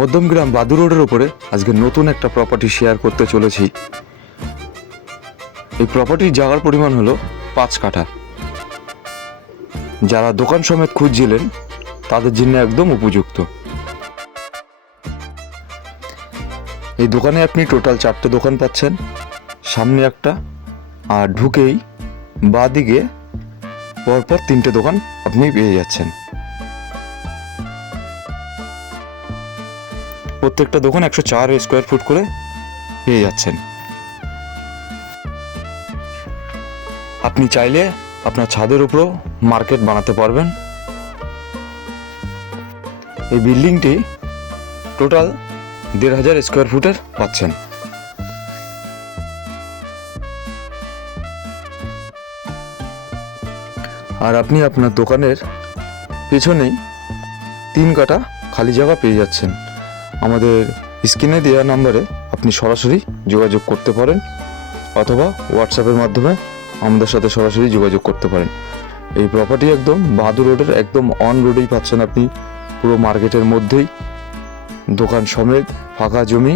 মধ্যমগ্রাম বাদু রোডের ওপরে আজকে নতুন একটা প্রপার্টি শেয়ার করতে চলেছি। এই প্রপার্টির জায়গার পরিমাণ হলো পাঁচ কাঠা। যারা দোকান সমেত খুঁজছিলেন, তাদের জন্য একদম উপযুক্ত। এই দোকানে আপনি টোটাল চারটে দোকান পাচ্ছেন, সামনে একটা, আর ঢুকেই বাঁ দিকে পরপর তিনটে দোকান আপনি পেয়ে যাচ্ছেন। প্রত্যেকটা দোকান একশো চার স্কোয়ার ফুট করে পেয়ে যাচ্ছেন। আপনি চাইলে আপনার ছাদের উপরও মার্কেট বানাতে পারবেন। এই বিল্ডিংটি টোটাল দেড় হাজার স্কোয়ার ফুটের পাচ্ছেন। আর আপনি আপনার দোকানের পেছনেই তিন কাটা খালি জায়গা পেয়ে যাচ্ছেন। আমাদের স্ক্রিনে দেওয়া নাম্বারে আপনি সরাসরি যোগাযোগ করতে পারেন অথবা হোয়াটসঅ্যাপের মাধ্যমে আমাদের সাথে সরাসরি যোগাযোগ করতে পারেন। এই প্রপার্টি একদম বাহাদুর রোডের একদম অন রোডেই পাচ্ছেন আপনি। পুরো মার্কেটের মধ্যেই দোকান সমেত ফাঁকা জমি